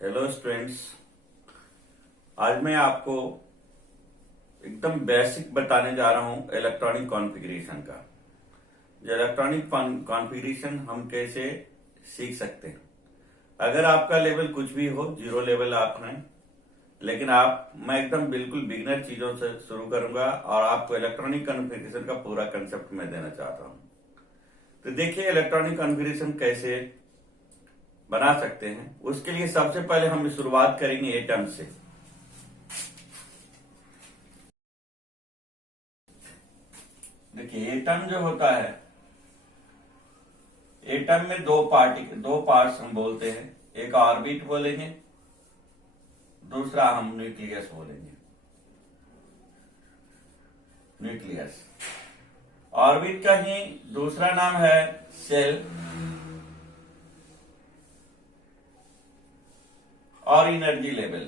Hello students. आज मैं आपको एकदम बेसिक बताने जा रहा हूं इलेक्ट्रॉनिक कॉन्फ़िगरेशन का। जो इलेक्ट्रॉनिक कॉन्फ़िगरेशन हम कैसे सीख सकते हैं। अगर आपका लेवल कुछ भी हो, जीरो लेवल आप हैं, लेकिन मैं एकदम बिल्कुल बिगिनर चीजों से शुरू करूंगा और आपको इलेक्ट्रॉनिक कॉन्फ़िगरेशन का पूरा कंसेप्ट मैं देना चाहता हूं। तो देखिए इलेक्ट्रॉनिक कॉन्फ़िगरेशन कैसे बना सकते हैं। उसके लिए सबसे पहले हम शुरुआत करेंगे एटम से। देखिए एटम जो होता है, एटम में दो पार्ट्स हम बोलते हैं। एक ऑर्बिट बोलेंगे, दूसरा हम न्यूक्लियस बोलेंगे। न्यूक्लियस ऑर्बिट का ही दूसरा नाम है सेल और एनर्जी लेवल।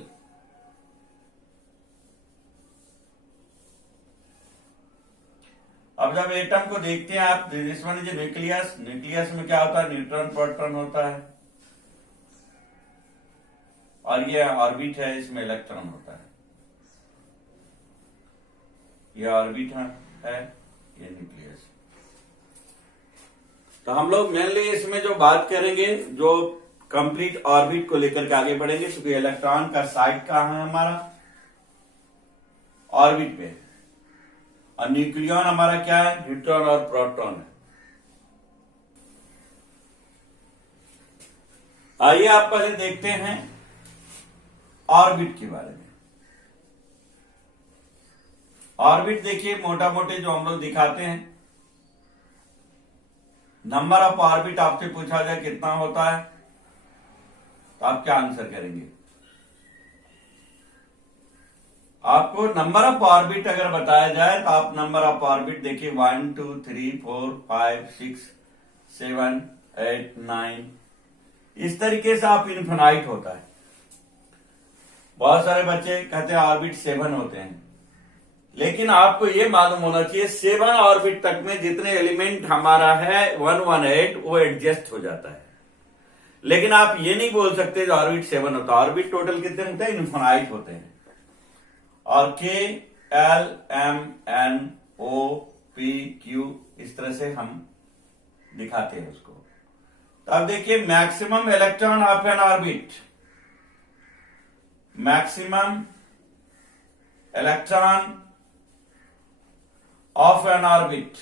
अब जब एटम को देखते हैं आप, this one is nucleus. Nucleus में क्या होता है? न्यूट्रॉन प्रोटॉन होता है, और ये ऑर्बिट है, इसमें इलेक्ट्रॉन होता है। ये ऑर्बिट है, ये न्यूक्लियस। तो हम लोग मेनली इसमें जो बात करेंगे, जो कंप्लीट ऑर्बिट को लेकर के आगे बढ़ेंगे, क्योंकि इलेक्ट्रॉन का साइट कहां है? हमारा ऑर्बिट पे। और न्यूक्लियन हमारा क्या है? न्यूट्रॉन और प्रोटॉन है। आइए आप पहले देखते हैं ऑर्बिट के बारे में। ऑर्बिट देखिए, मोटा मोटे जो हम लोग दिखाते हैं, नंबर ऑफ ऑर्बिट आपसे पूछा जाए कितना होता है, तो आप क्या आंसर करेंगे? आपको नंबर ऑफ ऑर्बिट अगर बताया जाए तो आप नंबर ऑफ ऑर्बिट देखिए 1 2 3 4 5 6 7 8 9, इस तरीके से आप इन्फिनाइट होता है। बहुत सारे बच्चे कहते हैं ऑर्बिट 7 होते हैं, लेकिन आपको यह मालूम होना चाहिए 7 ऑर्बिट तक में जितने एलिमेंट हमारा है 118 वो एडजस्ट हो जाता है। लेकिन आप ये नहीं बोल सकते ऑर्बिट 7 होता है। ऑर्बिट टोटल कितने होते हैं? इन्फिनाइट होते हैं। और K L M N O P Q, इस तरह से हम दिखाते हैं उसको। तो अब देखिए maximum electron of N orbit, maximum electron of N orbit,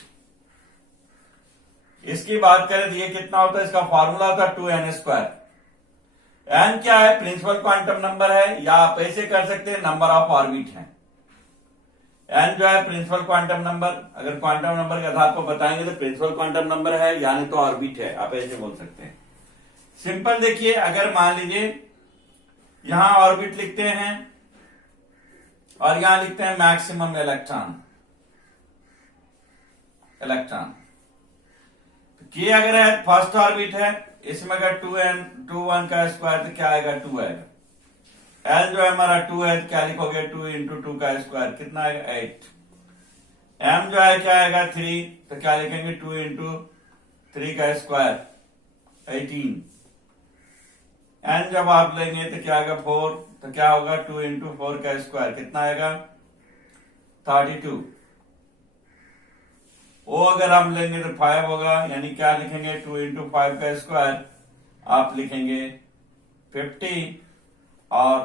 इसकी बात करें तो ये कितना होता है? इसका फॉर्मूला होता है 2n²। n क्या है? प्रिंसिपल क्वांटम नंबर है, या आप ऐसे कर सकते हैं नंबर ऑफ ऑर्बिट है। n जो है प्रिंसिपल क्वांटम नंबर, अगर क्वांटम नंबर के आधार पर बताएंगे तो प्रिंसिपल क्वांटम नंबर है, यानी तो ऑर्बिट है, आप ऐसे बोल सकते हैं। सिंपल देखिए, अगर मान लीजिए यहां ऑर्बिट लिखते हैं और यहां लिखते हैं मैक्सिमम इलेक्ट्रॉन। के अगर है फर्स्ट ऑर्बिट है, इसमें अगर 2 1 का स्क्वायर तो क्या आएगा? 2 आएगा। एल जो है हमारा 2 है, क्या लिखोगे? 2 इंटू 2 का स्क्वायर कितना आएगा? 8। एम जो है क्या आएगा? 3, तो क्या लिखेंगे? 2 इंटू 3 का स्क्वायर 18। एन जब आप लेंगे तो क्या आएगा? 4, तो क्या होगा? 2 इंटू 4 का स्क्वायर कितना आएगा? 32। ओ अगर हम लेंगे तो 5 होगा, यानी क्या लिखेंगे? 2 इंटू 5 का स्क्वायर आप लिखेंगे 50, और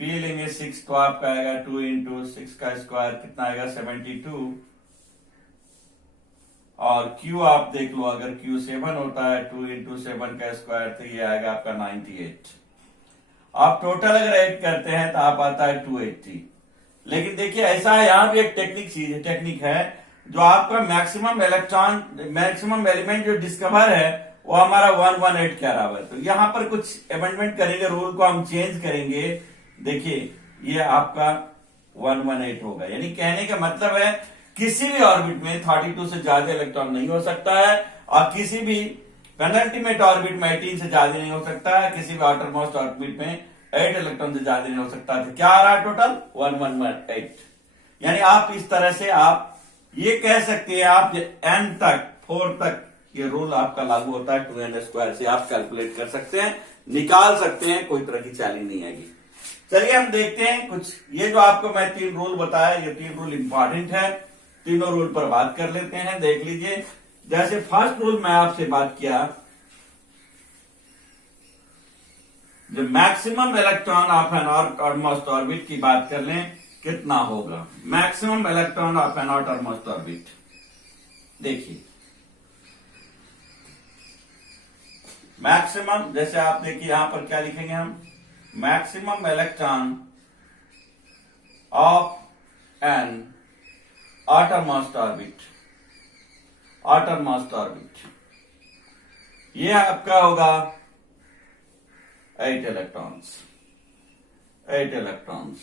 पी लेंगे 6, तो आपका आएगा 2 इंटू 6 का स्क्वायर कितना आएगा? 72। और क्यू आप देख लो, अगर क्यू 7 होता है 2 इंटू 7 का स्क्वायर तो ये आएगा आपका 98। आप टोटल अगर ऐड करते हैं तो आप आता है 280। लेकिन देखिए ऐसा है, यहां भी एक टेक्निक है, जो आपका मैक्सिमम इलेक्ट्रॉन, मैक्सिमम एलिमेंट जो डिस्कवर है वो हमारा 118 के बराबर है। तो यहां पर कुछ अमेंडमेंट करेंगे, रूल को हम चेंज करेंगे। देखिए ये आपका 118 होगा, यानी कहने का मतलब है किसी भी ऑर्बिट में 32 से ज्यादा इलेक्ट्रॉन नहीं हो सकता है, और किसी भी पेनल्टीमेट ऑर्बिट में 18 से ज्यादा नहीं हो सकता है, किसी भी आउटरमोस्ट ऑर्बिट में 8 इलेक्ट्रॉन से ज्यादा नहीं हो सकता। तो क्या आ रहा है? टोटल 118। यानी आप इस तरह से आप ये कह सकते हैं, आप n तक 4 तक ये रूल आपका लागू होता है 2n² से आप कैलकुलेट कर सकते हैं, निकाल सकते हैं, कोई तरह की चैलेंज नहीं आएगी। चलिए हम देखते हैं कुछ, ये जो आपको मैं 3 रूल बताया, ये 3 रूल इंपॉर्टेंट है, तीनों रूल पर बात कर लेते हैं। देख लीजिए, जैसे फर्स्ट रूल मैं आपसे बात किया, जो maximum electron of an outermost orbit की बात कर लें, कितना होगा maximum electron of an outermost orbit. देखिए मैक्सिमम, जैसे आप देखिए यहां पर क्या लिखेंगे हम, maximum electron of an outermost orbit, outermost orbit, ये आपका होगा 8 इलेक्ट्रॉन्स, 8 इलेक्ट्रॉन्स।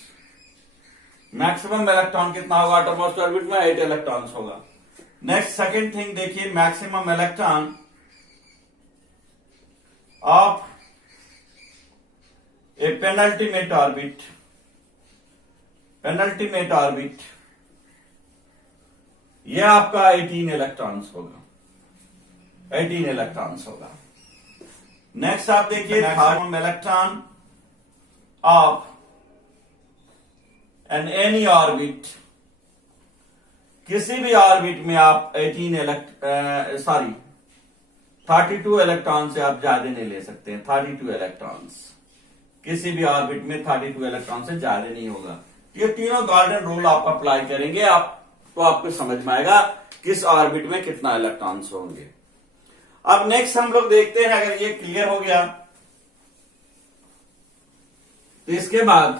मैक्सिमम इलेक्ट्रॉन कितना होगा आउटरमोस्ट ऑर्बिट में, 8 इलेक्ट्रॉन्स होगा। नेक्स्ट सेकंड थिंग देखिए, maximum electron of A penultimate orbit, penultimate orbit, यह आपका 18 इलेक्ट्रॉन्स होगा, 18 इलेक्ट्रॉन्स होगा। नेक्स्ट आप देखिए, maximum electron of an any orbit, किसी भी ऑर्बिट में आप 32 इलेक्ट्रॉन से आप ज्यादा नहीं ले सकते हैं, 32 इलेक्ट्रॉन्स, किसी भी ऑर्बिट में 32 इलेक्ट्रॉन से ज्यादा नहीं होगा। ये तीनों गोल्डन रूल आप अप्लाई करेंगे, आप तो आपको समझ में आएगा किस ऑर्बिट में कितना इलेक्ट्रॉन्स होंगे। अब नेक्स्ट हम लोग देखते हैं, अगर ये क्लियर हो गया तो इसके बाद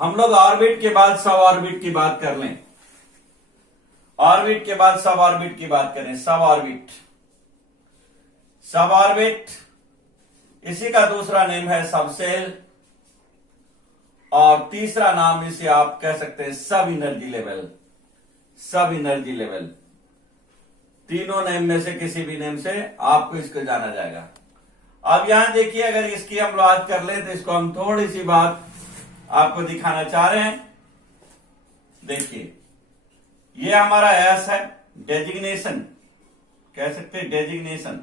हम लोग ऑर्बिट के बाद सब ऑर्बिट की बात कर लें, ऑर्बिट के बाद सब ऑर्बिट की बात करें। सब ऑर्बिट, सब ऑर्बिट, इसी का दूसरा नेम है सबसेल, और तीसरा नाम इसे आप कह सकते हैं सब एनर्जी लेवल, सब एनर्जी लेवल। तीनों नेम में से किसी भी नेम से आपको इसको जाना जाएगा। अब यहां देखिए, अगर इसकी हम बात कर लें तो इसको हम थोड़ी सी बात आपको दिखाना चाह रहे हैं। देखिए ये हमारा एस है, डेजिग्नेशन कह सकते हैं, डेजिग्नेशन,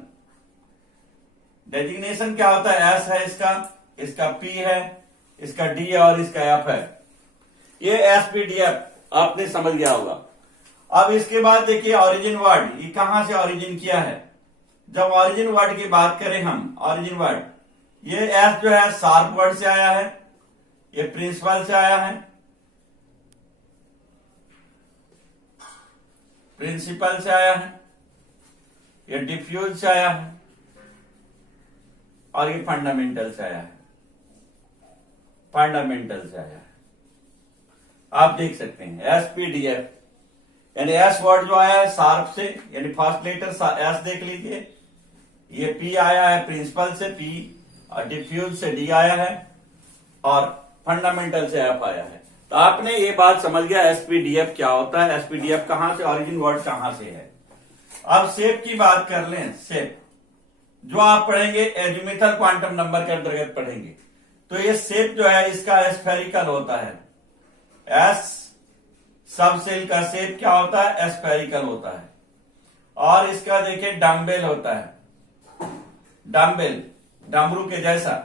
डेजिग्नेशन क्या होता है, एस है इसका, इसका पी है, इसका डी है और इसका एफ है। ये एसपीडीएफ आपने समझ गया होगा। अब इसके बाद देखिए ऑरिजिन वर्ड, ये कहां से ऑरिजिन किया है। जब ऑरिजिन वर्ड की बात करें हम, ऑरिजिन वर्ड, ये एस जो है शार्प वर्ड से आया है, ये प्रिंसिपल से आया है, प्रिंसिपल से आया है, ये डिफ्यूज से आया है, और ये फंडामेंटल से आया है, फंडामेंटल से आया है। आप देख सकते हैं एसपीडीएफ, यानी एस वर्ड जो आया है शार्प से, यानी फर्स्ट लेटर एस देख लीजिए, ये पी आया है प्रिंसिपल से पी, और डिफ्यूज से डी आया है, और फंडामेंटल से एफ आया है। तो आपने ये बात समझ गया एसपीडीएफ क्या होता है, एसपीडीएफ कहां से, ऑरिजिन वर्ड कहां से है। अब शेप की बात कर लें, शेप जो आप पढ़ेंगे एजिमुथल क्वांटम नंबर के अंतर्गत पढ़ेंगे, तो ये शेप जो है इसका स्फेरिकल होता है। एस सब सेल का शेप क्या होता है, स्फेरिकल होता है। और इसका देखिए डम्बेल होता है, डम्बेल, डमरू के जैसा।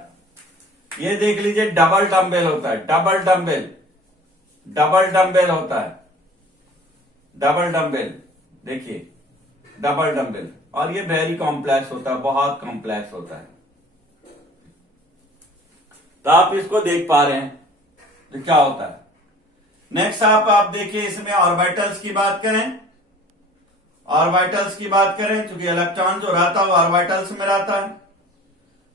ये देख लीजिए डबल डम्बेल होता है, डबल डम्बेल, डबल डम्बेल होता है, डबल डम्बेल, देखिए डबल डम्बेल। और ये वेरी कॉम्प्लेक्स होता है, बहुत कॉम्प्लेक्स होता है। तो आप इसको देख पा रहे हैं तो क्या होता है। नेक्स्ट आप देखिए, इसमें ऑर्बिटल्स की बात करें, ऑर्बिटल्स की बात करें, क्योंकि इलेक्ट्रॉन जो रहता है वो ऑर्बिटल्स में रहता है।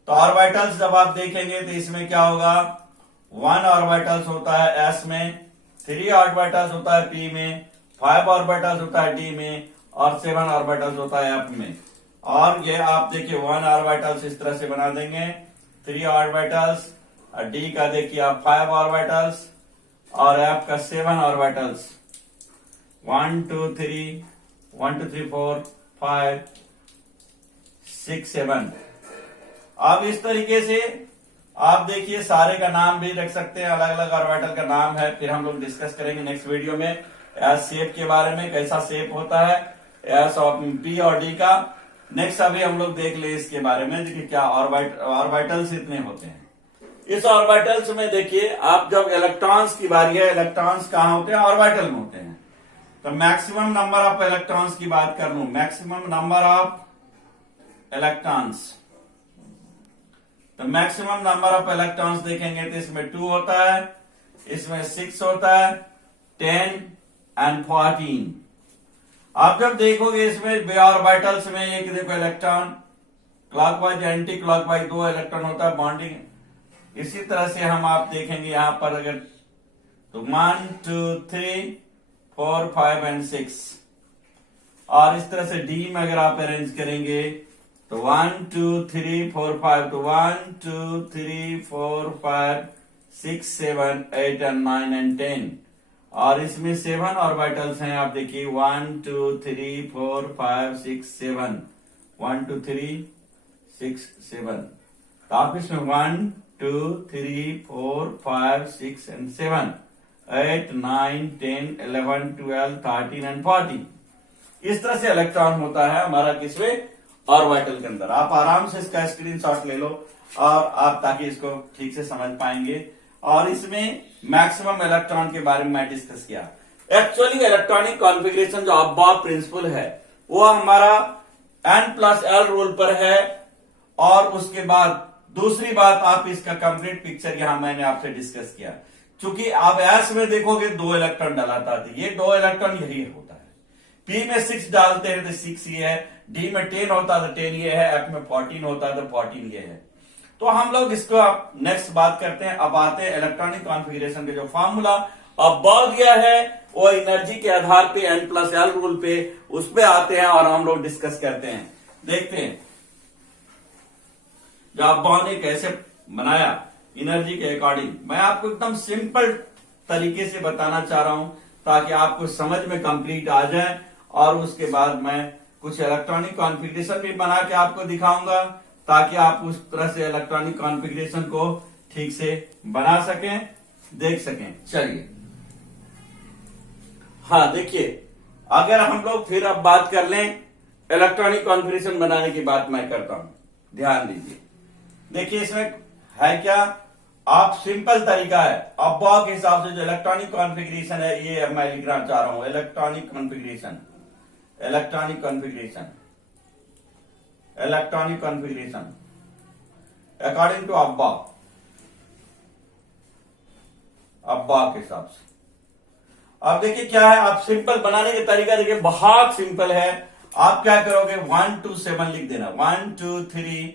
तो ऑर्बिटल्स जब आप देखेंगे तो इसमें क्या होगा, 1 ऑर्बिटल्स होता है एस में, 3 ऑर्बिटल्स होता है पी में, 5 ऑर्बिटल्स होता है डी में, और 7 ऑर्बिटल्स होता है एफ में। और ये आप देखिए 1 ऑर्बिटल्स इस तरह से बना देंगे, 3 ऑर्बिटल्स, और डी का देखिए आप 5 ऑर्बिटल्स, और एफ का 7 ऑर्बिटल्स, 1 2 3 4 5 6 7। अब इस तरीके से आप देखिए सारे का नाम भी रख सकते हैं, अलग अलग ऑर्बिटल का नाम है, फिर हम लोग डिस्कस करेंगे नेक्स्ट वीडियो में शेप के बारे में, कैसा शेप होता है। एस ऑफ पी और डी का। नेक्स्ट अभी हम लोग देख ले इसके बारे में कि क्या ऑर्बिटल्स इतने होते हैं। इस ऑर्बिटल्स में देखिए, आप जब इलेक्ट्रॉन्स की बारी है, इलेक्ट्रॉन्स कहां होते हैं? ऑर्बिटल में होते हैं। तो मैक्सिमम नंबर ऑफ इलेक्ट्रॉन्स की बात कर लूं, मैक्सिमम नंबर ऑफ इलेक्ट्रॉन्स, तो मैक्सिमम नंबर ऑफ इलेक्ट्रॉन्स देखेंगे तो इसमें 2 होता है, इसमें 6 होता है, 10 एंड 14। आप जब देखोगे इसमें बे ऑर्बिटल्स में एक देखो electron clockwise anti clockwise 2 electron होता है बॉन्डिंग। इसी तरह से हम आप देखेंगे यहां पर अगर तो 1 2 3 4 5 एंड 6, और इस तरह से डी में अगर आप अरेंज करेंगे तो 1 2 3 4 5, तो 1 2 3 4 5 6 7 8 एंड 9 एंड 10, और इसमें 7 ऑर्बिटल्स हैं। आप देखिए 1 2 3 4 5 6 7, 1 2 3 6 7, तो आप इसमें 1 2 3 4 5 6 एंड 7 8 9 10 11 12 13 एंड 14, इस तरह से इलेक्ट्रॉन होता है हमारा किसमें? ऑर्बिटल के अंदर। आप आराम से इसका स्क्रीनशॉट ले लो और आप ताकि इसको ठीक से समझ पाएंगे। और इसमें मैक्सिमम इलेक्ट्रॉन के बारे में मैं डिस्कस किया। एक्चुअली इलेक्ट्रॉनिक कॉन्फ़िगरेशन जो अबव प्रिंसिपल है वो हमारा n+l रूल पर है। और उसके बाद दूसरी बात, आप इसका कंप्लीट पिक्चर यहां मैंने आपसे डिस्कस किया। चूंकि आप एस में देखोगे 2 इलेक्ट्रॉन डलाता है, ये 2 इलेक्ट्रॉन यही होता है। पी में 6 डालते हैं तो 6 ये है, डी में 10 होता है तो 10 ये है, एफ में 14 होता है तो 14 ये है। तो हम लोग इसको अब नेक्स्ट बात करते हैं। अब आते हैं इलेक्ट्रॉनिक कॉन्फ़िगरेशन के जो फॉर्मूला अब बहुत गया है वो एनर्जी के आधार पे n+l रूल पे उस पे आते हैं और हम लोग डिस्कस करते हैं। देखते हैं जो आप बॉन्ड ने कैसे बनाया एनर्जी के अकॉर्डिंग। मैं आपको एकदम सिंपल तरीके से बताना चाह रहा हूं ताकि आपको समझ में कंप्लीट आ जाए, और उसके बाद मैं कुछ इलेक्ट्रॉनिक कॉन्फ़िगरेशन भी बना के आपको दिखाऊंगा ताकि आप उस तरह से इलेक्ट्रॉनिक कॉन्फ़िगरेशन को ठीक से बना सकें, देख सकें। चलिए, हाँ देखिए, अगर हम लोग फिर अब बात कर लें इलेक्ट्रॉनिक कॉन्फ़िगरेशन बनाने की बात मैं करता हूं, ध्यान दीजिए। देखिए इसमें है क्या, आप सिंपल तरीका है अबव के हिसाब से जो इलेक्ट्रॉनिक कॉन्फ़िगरेशन है ये मैं लिखना चाह रहा हूं। Electronic configuration, electronic configuration, electronic configuration according to above, above के हिसाब से। अब देखिए क्या है, आप सिंपल बनाने का तरीका देखिए बहुत सिंपल है। आप क्या करोगे, 1 2 7 लिख देना, 1 2 3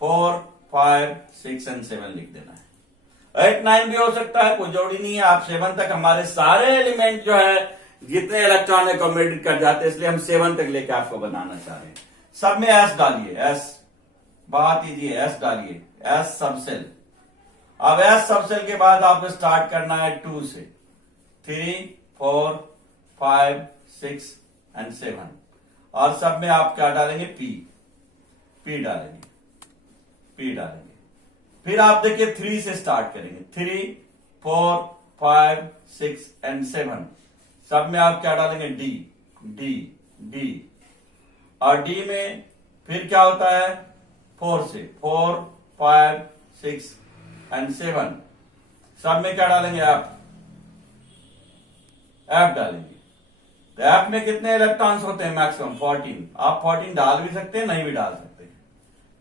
4 5 6 एंड 7 लिख देना है। 8 9 भी हो सकता है, कोई जोड़ी नहीं है। आप 7 तक हमारे सारे एलिमेंट जो है जितने इलेक्ट्रॉन अकोमोडेट कर जाते हैं, इसलिए हम 7 तक लेके आपको बनाना चाह रहे हैं। सब में एस डालिए, एस बहुत इजी है, एस डालिए, एस सबसेल। अब एस सबसेल के बाद आपको स्टार्ट करना है 2 से, 3 4 5 6 एंड 7, और सब में आप क्या डालेंगे, पी, पी डालेंगे, पी डालेंगे। फिर आप देखिए 3 से स्टार्ट करेंगे, 3 4 5 6 एंड 7, सब में आप क्या डालेंगे, डी, डी, डी, और डी में फिर क्या होता है 4 से, 4 5 6 एंड 7, सब में क्या डालेंगे, एफ, एफ डालेंगे। तो एफ में कितने इलेक्ट्रॉन्स होते हैं, मैक्सिमम 14। आप 14 डाल भी सकते हैं, नहीं भी डाल सकते।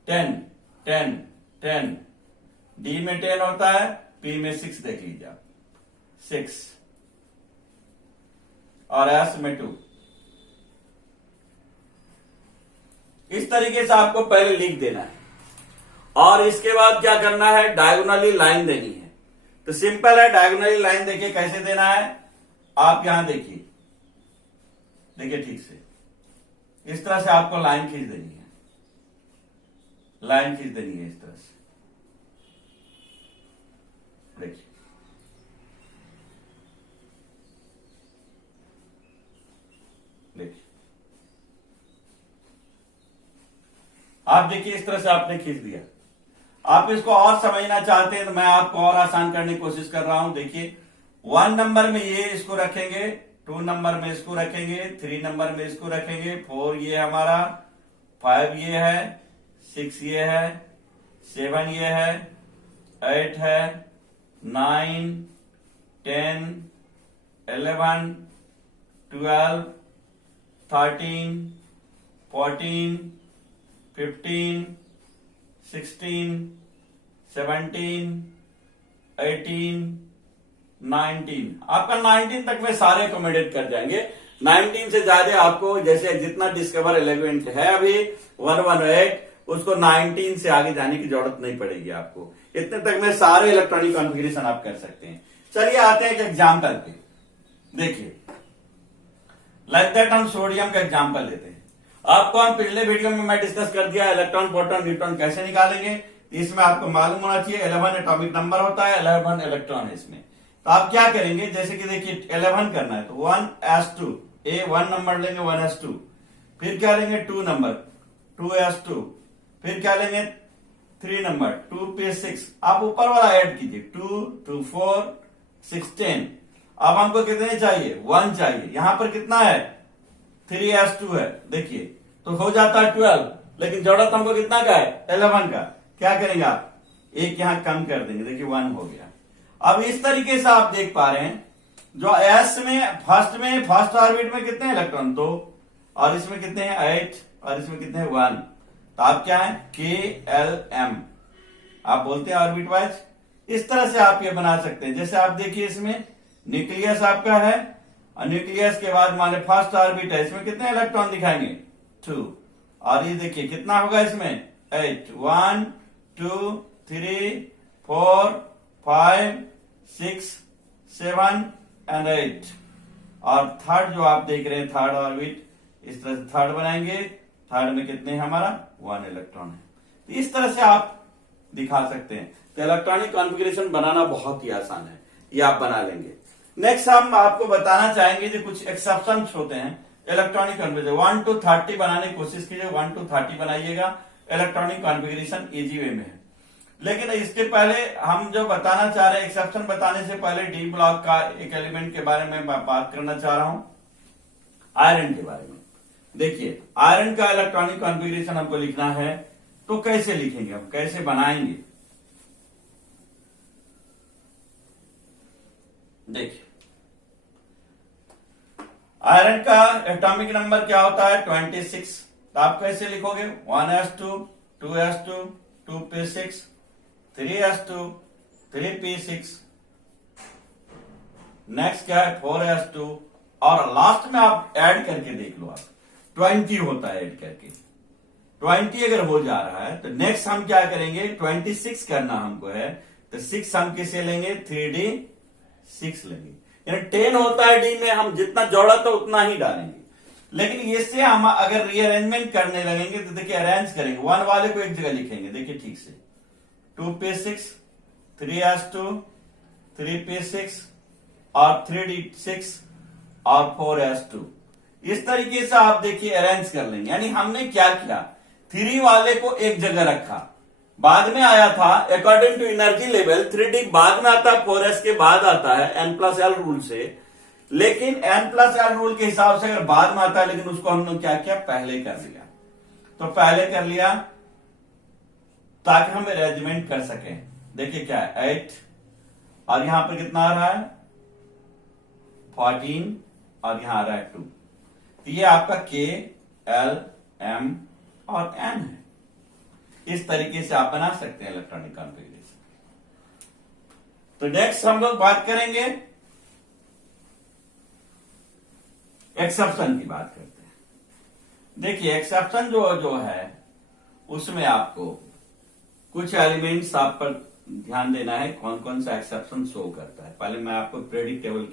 10 10 10, डी में 10 होता है, पी में 6 देख लीजिए आप, 6, और एस में 2। इस तरीके से आपको पहले लिख देना है, और इसके बाद क्या करना है, डायगोनली लाइन देनी है। तो सिंपल है, डायगोनली लाइन देखिए कैसे देना है। आप यहां देखिए, देखिए ठीक से, इस तरह से आपको लाइन खींच देनी है, लाइन खींच देनी है इस तरह से। देखिए देखिए, आप देखिए इस तरह से आपने खींच दिया। आप इसको और समझना चाहते हैं तो मैं आपको और आसान करने की कोशिश कर रहा हूं। देखिए 1 नंबर में ये इसको रखेंगे 2 नंबर में इसको रखेंगे, 3 नंबर में इसको रखेंगे, 4 ये हमारा, 5 ये है, 6 ये है, 7 ये है, 8 है, 9, 10, 11, 12, 13, 14, 15, 16, 17, 18, 19। आपका 19 तक में सारे अकोमोडेट कर जाएंगे। 19 से ज्यादा आपको जैसे जितना डिस्कवर एलिमेंट है अभी 118, उसको 19 से आगे जाने की जरूरत नहीं पड़ेगी आपको। इतने तक में सारे इलेक्ट्रॉनिक कॉन्फ़िगरेशन आप कर सकते हैं। चलिए आते हैं एक एग्जाम्पल पे। देखिए लाइक दैट हम सोडियम का एग्जाम्पल लेते हैं। आपको हम पिछले वीडियो में मैं डिस्कस कर दिया इलेक्ट्रॉन, प्रोटॉन, न्यूट्रॉन कैसे निकालेंगे। इसमें आपको मालूम होना चाहिए 11 एटॉमिक नंबर होता है, 11 इलेक्ट्रॉन है इसमें। तो आप क्या करेंगे, जैसे कि देखिए 11 करना है तो 1s2, ए 1 नंबर लेंगे 1s2, फिर क्या लेंगे 2 नंबर 2s2, फिर क्या लेंगे 3 नंबर 2p6। आप ऊपर वाला ऐड कीजिए 2, 2, 4, 6, 10। अब हमको कितने चाहिए, 1 चाहिए। यहां पर कितना है 3s2 है, देखिए तो हो जाता है 12, लेकिन जरूरत हमको कितना का है 11 का। क्या करेंगे आप, एक यहां कम कर देंगे, देखिए 1 हो गया। अब इस तरीके से आप देख पा रहे हैं जो एस में फर्स्ट ऑर्बिट में कितने इलेक्ट्रॉन 2, और इसमें कितने हैं 8, और इसमें कितने हैं 1। तो आप क्या है KLM आप बोलते हैं ऑर्बिट वाइज। इस तरह से आप ये बना सकते हैं। जैसे आप देखिए इसमें न्यूक्लियस आपका है, और न्यूक्लियस के बाद माने फर्स्ट ऑर्बिट है, इसमें कितने इलेक्ट्रॉन दिखाएंगे 2, और ये देखिए कितना होगा इसमें 8, 1, 2, 3, 4, 5, 6, 7 एंड 8। और थर्ड जो आप देख रहे हैं थर्ड ऑर्बिट, इस तरह से थर्ड बनाएंगे। थर्ड में कितने हैं हमारा 1 इलेक्ट्रॉन है। तो इस तरह से आप दिखा सकते हैं। तो इलेक्ट्रॉनिक कॉन्फ़िगरेशन बनाना बहुत ही आसान है, ये आप बना लेंगे। नेक्स्ट हम आपको बताना चाहेंगे जो कुछ एक्सेप्शंस होते हैं इलेक्ट्रॉनिक कॉन्फ़िगरेशन। 1 to 30 बनाने की कोशिश कीजिए, 1 to 30 बनाइएगा। इलेक्ट्रॉनिक कॉन्फ़िगरेशन इजी वे में है। लेकिन इसके पहले हम जो बताना चाह रहे हैं, एक्सेप्शन बताने से पहले डी ब्लॉक का एक एलिमेंट के बारे में मैं बात करना चाह रहा हूं, आयरन के बारे में। देखिए आयरन का इलेक्ट्रॉनिक कॉन्फ़िगरेशन हमको लिखना है, तो कैसे लिखेंगे, हम कैसे बनाएंगे। देखिए आयरन का एटॉमिक नंबर क्या होता है 26। तो आप कैसे लिखोगे 1s2, 2s2, 2p6, 3s2, 3p6, next क्या है 4s2, और लास्ट में आप ऐड करके देख लो, आप 20 होता है ऐड करके। 20 अगर हो जा रहा है तो नेक्स्ट हम क्या करेंगे 26 करना हमको है, तो 6 हम किसे लेंगे 3d6 लेंगे। यानी 10 होता है डी में, हम जितना जरूरत है उतना ही डालेंगे। लेकिन इससे हम अगर रीअरेंजमेंट करने लगेंगे तो देखिए अरेंज करेंगे, 1 वाले को एक जगह लिखेंगे, देखिए ठीक से 2p6, 3s2, 3p6 और 3d6 और 4s2। इस तरीके से आप देखिए अरेंज कर लेंगे। यानी हमने क्या किया 3 वाले को एक जगह रखा, बाद में आया था according to energy level 3d बाद में आता है, 4s के बाद आता है n+l रूल से। लेकिन n+l रूल के हिसाब से अगर बाद में आता है, लेकिन उसको हमने क्या किया पहले कर लिया। तो पहले कर लिया ताकि हम अरेंजमेंट कर सकें। देखिए क्या है 8, और यहां पर कितना आ रहा है 14, और यहां आ रहा है 2। तो ये आपका K, L, M और N है। इस तरीके से आप बना सकते हैं इलेक्ट्रॉनिक कॉन्फ़िगरेशन। तो नेक्स्ट हम लोग बात करेंगे एक्सेप्शन की बात करते हैं। देखिए एक्सेप्शन जो है उसमें आपको कुछ एलिमेंट्स आप पर ध्यान देना है, कौन कौन सा एक्सेप्शन शो करता है। पहले मैं आपको प्रेडिक्टेबल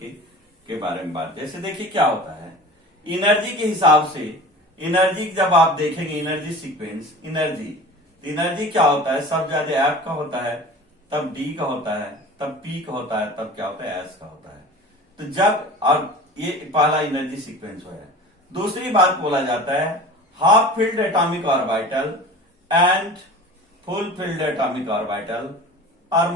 के बारे में बात, जैसे देखिए क्या होता है एनर्जी के हिसाब से। एनर्जी जब आप देखेंगे एनर्जी सीक्वेंस, एनर्जी क्या होता है, सब ज्यादा एफ का होता है, तब डी का होता है, तब पी का होता है, तब क्या होता है एस का होता है। तो जब, और ये पहला एनर्जी सीक्वेंस है। दूसरी बात बोला जाता है half filled atomic orbital and full filled atomic orbital are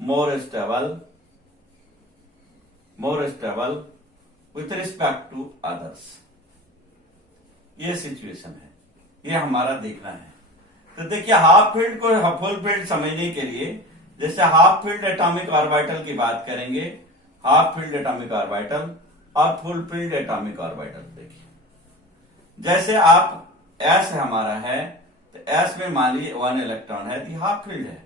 more stable more stable with respect to others। ये सिचुएशन है, ये हमारा देखना है। तो देखिए हाफ फील्ड को फुल फील्ड समझने के लिए जैसे हाफ फील्ड एटॉमिक ऑर्बिटल की बात करेंगे, हाफ फील्ड एटॉमिक ऑर्बिटल और फुल फील्ड एटॉमिक ऑर्बिटल। देखिए जैसे आप एस हमारा है तो एस में मान लीजिए 1 इलेक्ट्रॉन है तो हाफ फील्ड है।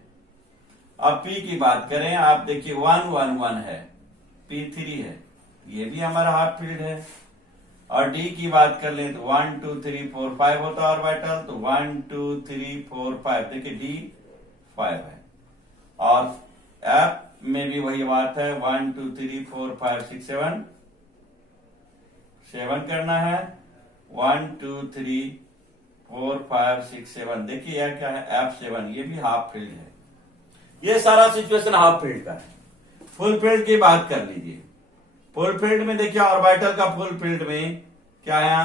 अब पी की बात करें, आप देखिए 1 1 1 है, P3 है, ये भी हमारा हाफ फील्ड है। और डी की बात कर लें तो 1 2 3 4 5 होता है ऑर्बिटल, तो 1 2 3 4 5, देखिए डी 5 है। और एफ में भी वही बात है, 1 2 3 4 5 6 7 7 करना है, 1 2 3 4 5 6 7, देखिए यह क्या है F7, ये भी हाफ फील्ड है। ये सारा सिचुएशन हाफ फील्ड का है। फुल फील्ड की बात कर लीजिए, फुल फील्ड में देखिए ऑर्बिटल का फुल फील्ड में क्या है,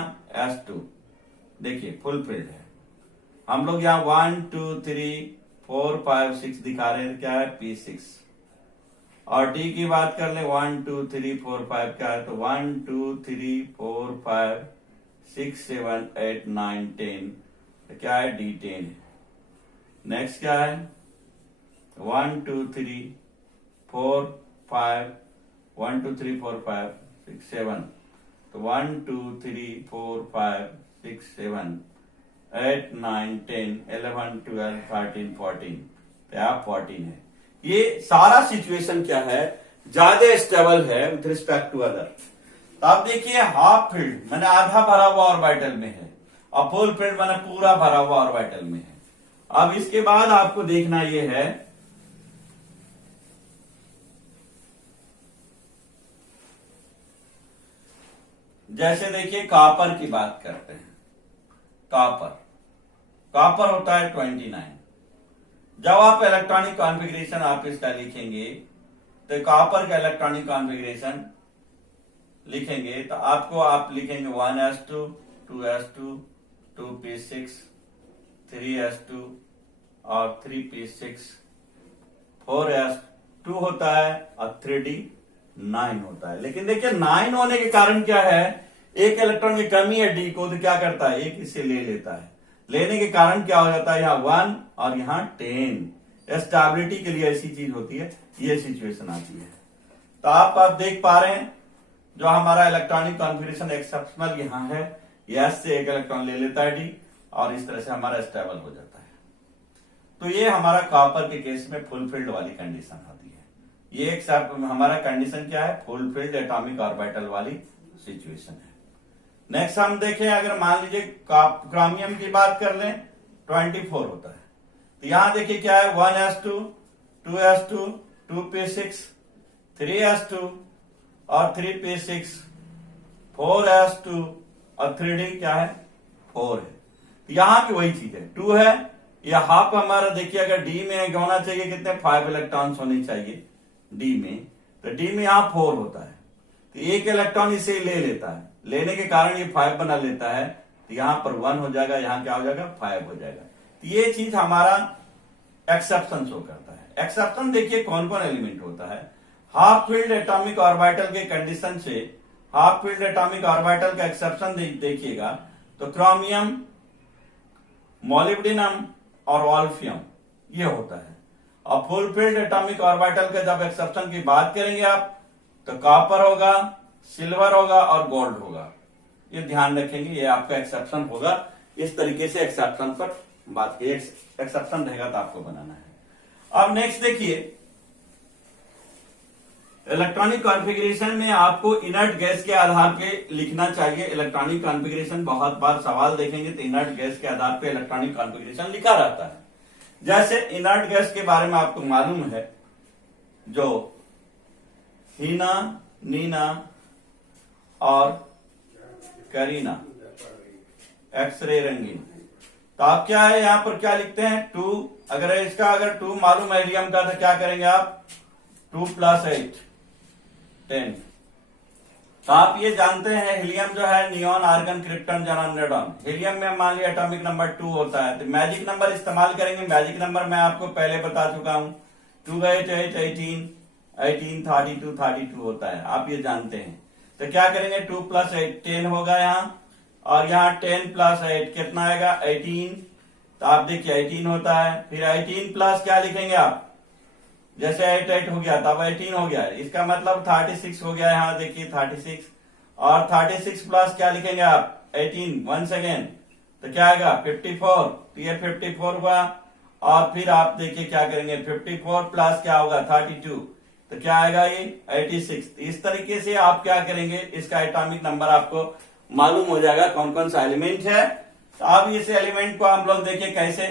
S2, देखिए फुल फील्ड है। हम लोग यहाँ 1 2 3 4 5 6 दिखा रहे हैं, क्या है P6। और डी की बात कर ले, 1 2 3 4 5 क्या है, तो 1 2 3 4 5 6 7 8 9 10, तो क्या है D10। नेक्स्ट क्या है 1 2 3 4 5 1 2 3 4 5 6 7, तो 1 2 3 4 5 6 7 8 9 10 11 12 13 14, तो आप 14 है। ये सारा सिचुएशन क्या है, ज्यादा स्टेबल है विथ रिस्पेक्ट टू अदर। तो आप देखिए हाफ फील्ड मैंने आधा भरा हुआ ऑर्बिटल में है और फुल फील्ड मैंने पूरा भरा हुआ ऑर्बिटल में है। अब इसके बाद आपको देखना यह है जैसे देखिए कॉपर की बात करते हैं, कॉपर होता है 29। जब आप इलेक्ट्रॉनिक कॉन्फ़िगरेशन आप इसका लिखेंगे तो कॉपर का इलेक्ट्रॉनिक कॉन्फ़िगरेशन लिखेंगे तो आपको आप लिखेंगे 1s2 2s2 2p6 3s2 और 3p6 4s2 होता है और 3d9 होता है। लेकिन देखिए 9 होने के कारण क्या है, एक इलेक्ट्रॉन की कमी है डी को, तो क्या करता है एक इसे ले लेता है। लेने के कारण क्या हो जाता है, यहाँ 1 और यहाँ 10। स्टेबिलिटी के लिए ऐसी चीज होती है, ये सिचुएशन आती है। तो आप देख पा रहे हैं जो हमारा इलेक्ट्रॉनिक कॉन्फ़िगरेशन एक्सेप्शनल यहाँ है, यस से एक इलेक्ट्रॉन ले लेता है डी और इस तरह से हमारा स्टेबल हो जाता है। तो ये हमारा कॉपर के केस में फुल फील्ड वाली कंडीशन आती है। ये एक हमारा कंडीशन क्या है, फुल फील्ड एटॉमिक ऑर्बिटल वाली सिचुएशन है। नेक्स्ट हम देखें, अगर मान लीजिए क्रोमियम की बात कर लें 24 होता है, तो यहां देखिए क्या है 1s2 2s2 2p6 3s2 और 3p6 4s2 और 3d क्या है 4 है। तो यहां भी वही चीज है, 2 है, यह हाफ हमारा देखिए अगर डी में होना चाहिए कितने 5 इलेक्ट्रॉन्स होने चाहिए डी में, तो डी में यहां 4 होता है, तो एक इलेक्ट्रॉन इसे ले लेता है, लेने के कारण ये 5 बना लेता है, तो यहां पर 1 हो जाएगा, यहां क्या हो जाएगा 5 हो जाएगा। तो ये चीज हमारा एक्सेप्शन शो करता है। एक्सेप्शन देखिए कौन कौन एलिमेंट होता है, हाफ फील्ड एटॉमिक ऑर्बिटल के कंडीशन से हाफ फील्ड एटॉमिक ऑर्बिटल का एक्सेप्शन देखिएगा तो क्रोमियम, मोलिब्डेनम और वोल्फ्रियम ये होता है। और फुल फील्ड एटॉमिक ऑर्बिटल का जब एक्सेप्शन की बात करेंगे आप तो कॉपर होगा, सिल्वर होगा और गोल्ड होगा, ये ध्यान रखेंगे, ये आपका एक्सेप्शन होगा। इस तरीके से एक्सेप्शन पर बात की, एक्सेप्शन रहेगा तो आपको बनाना है। अब नेक्स्ट देखिए इलेक्ट्रॉनिक कॉन्फ़िगरेशन में आपको इनर्ट गैस के आधार पे लिखना चाहिए। इलेक्ट्रॉनिक कॉन्फ़िगरेशन बहुत बार सवाल देखेंगे तो इनर्ट गैस के आधार पे इलेक्ट्रॉनिक कॉन्फ़िगरेशन लिखा रहता है। जैसे इनर्ट गैस के बारे में आपको मालूम है जो हीना, नीना और करीना, एक्सरे रंगीन, तो आप क्या है यहां पर क्या लिखते हैं 2। अगर इसका अगर 2 मालूम है हीलियम का तो क्या करेंगे आप 2 + 8 10। तो आप ये जानते हैं हीलियम जो है neon, argon, krypton, xenon, radon. Helium में मान लिया एटॉमिक नंबर 2 होता है तो मैजिक नंबर इस्तेमाल करेंगे। मैजिक नंबर मैं आपको पहले बता चुका हूं 2 8 8 18 18, 32, 32 होता है, आप ये जानते हैं। तो क्या करेंगे, 2 + 8 10 होगा यहाँ, और यहाँ 10 + 8 कितना आएगा 18। तो आप देखिए 18 होता है, फिर 18 प्लस क्या लिखेंगे आप, जैसे 8 8 हो गया तब 18 हो गया, इसका मतलब 36 हो गया। यहाँ देखिए 36, और 36 प्लस क्या लिखेंगे आप 18 वंस अगेन, तो क्या आएगा 54। तो ये 54 हुआ, और फिर आप देखिए क्या करेंगे 54 प्लस क्या होगा 32, तो क्या आएगा ये 86। इस तरीके से आप क्या करेंगे, इसका एटॉमिक नंबर आपको मालूम हो जाएगा कौन कौन सा एलिमेंट है। तो अब इस एलिमेंट को हम लोग देखिए कैसे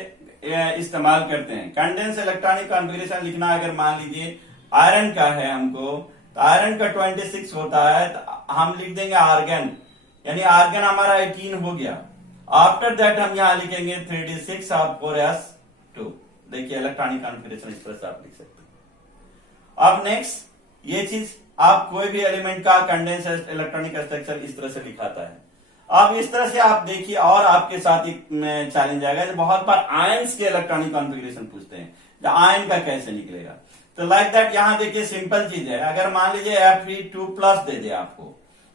इस्तेमाल करते हैं। कंडेंस इलेक्ट्रॉनिक कॉन्फ़िगरेशन लिखना, अगर मान लीजिए आयरन का है हमको, तो आयरन का 26 होता है, तो हम लिख देंगे आर्गन, यानी आर्गन हमारा 18 हो गया। आफ्टर दैट हम यहां लिखेंगे 3d6 और 4s2। देखिए इलेक्ट्रॉनिक कॉन्फ़िगरेशन इस तरह से आप लिख सकते हैं। अब नेक्स्ट ये चीज, आप कोई भी एलिमेंट का कंडेंस इलेक्ट्रॉनिक स्ट्रक्चर इस तरह से लिखाता है। अब इस तरह से आप देखिए, और आपके साथ एक चैलेंज आएगा, बहुत बार आयंस के इलेक्ट्रॉनिक कॉन्फ़िगरेशन पूछते हैं, आयन का कैसे निकलेगा। तो लाइक दैट यहां देखिए सिंपल चीज है, अगर मान लीजिए Fe2+ दे दे आपको,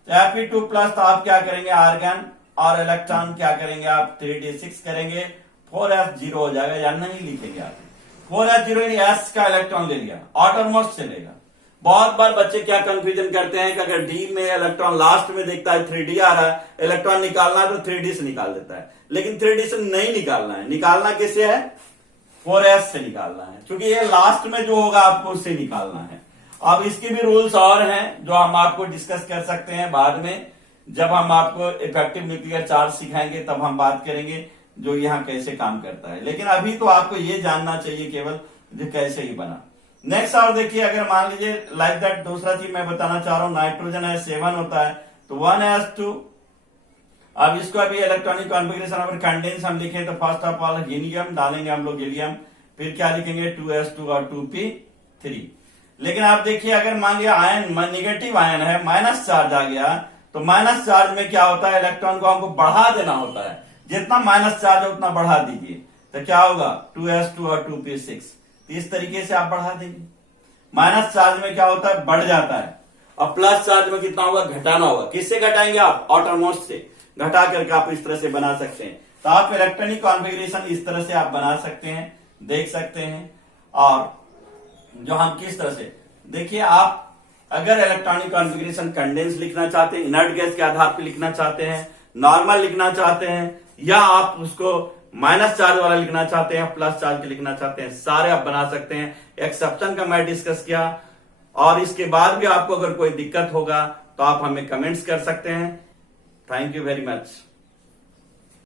तो Fe2+, तो आप क्या करेंगे आर्गन और इलेक्ट्रॉन क्या करेंगे आप 3d6 करेंगे, 4s0 हो जाएगा, या नहीं लिखेंगे आप 4s0 s का इलेक्ट्रॉन ले लिया, आउटरमोस्ट चलेगा। बहुत बार बच्चे क्या कंफ्यूजन करते हैं कि अगर डी में इलेक्ट्रॉन लास्ट में देखता है 3d आ रहा है, इलेक्ट्रॉन निकालना है तो 3d से निकाल देता है, लेकिन 3d से नहीं निकालना है, निकालना किससे है 4s से निकालना है, क्योंकि ये लास्ट में जो होगा आपको उससे निकालना है। अब इसके भी रूल्स और हैं जो हम आपको डिस्कस कर सकते हैं बाद में, जब हम आपको इफेक्टिव न्यूक्लियर चार्ज सिखाएंगे तब हम बात करेंगे जो यहाँ कैसे काम करता है, लेकिन अभी तो आपको ये जानना चाहिए केवल जो कैसे ही बना। नेक्स्ट और देखिए, अगर मान लीजिए लाइक दैट, दूसरा चीज मैं बताना चाह रहा हूं, नाइट्रोजन है 7 होता है, तो 1s2। अब इसको अभी इलेक्ट्रॉनिक कॉन्फ़िगरेशन अगर कंडेंस हम लिखें तो फर्स्ट ऑफ ऑल हीलियम डालेंगे हम लोग, हीलियम, फिर क्या लिखेंगे 2s2 और 2p3। लेकिन आप देखिए अगर मान लिया आयन निगेटिव आयन है, माइनस चार्ज आ गया, तो माइनस चार्ज में क्या होता है, इलेक्ट्रॉन को हमको बढ़ा देना होता है, जितना माइनस चार्ज है उतना बढ़ा दीजिए, तो क्या होगा 2s2 और 2p6। इस तरीके से आप बढ़ा देंगे। माइनस चार्ज में क्या होता है, बढ़ जाता है, और प्लस चार्ज में कितना होगा, घटाना होगा। किससे घटाएंगे आप, आउटरमोस्ट से घटा करके आप इस तरह से बना सकते हैं। तो आप इलेक्ट्रॉनिक कॉन्फ़िगरेशन इस तरह से आप बना सकते हैं, देख सकते हैं। और जो हम किस तरह से देखिए, आप अगर इलेक्ट्रॉनिक कॉन्फ़िगरेशन कंडेंस लिखना चाहते हैं, इनर्ट गैस के आधार पर लिखना चाहते हैं, नॉर्मल लिखना चाहते हैं, या आप उसको माइनस चार्ज वाला लिखना चाहते हैं, प्लस चार्ज के लिखना चाहते हैं, सारे आप बना सकते हैं। एक्सेप्शन का मैं डिस्कस किया, और इसके बाद भी आपको अगर कोई दिक्कत होगा तो आप हमें कमेंट्स कर सकते हैं। Thank you very much.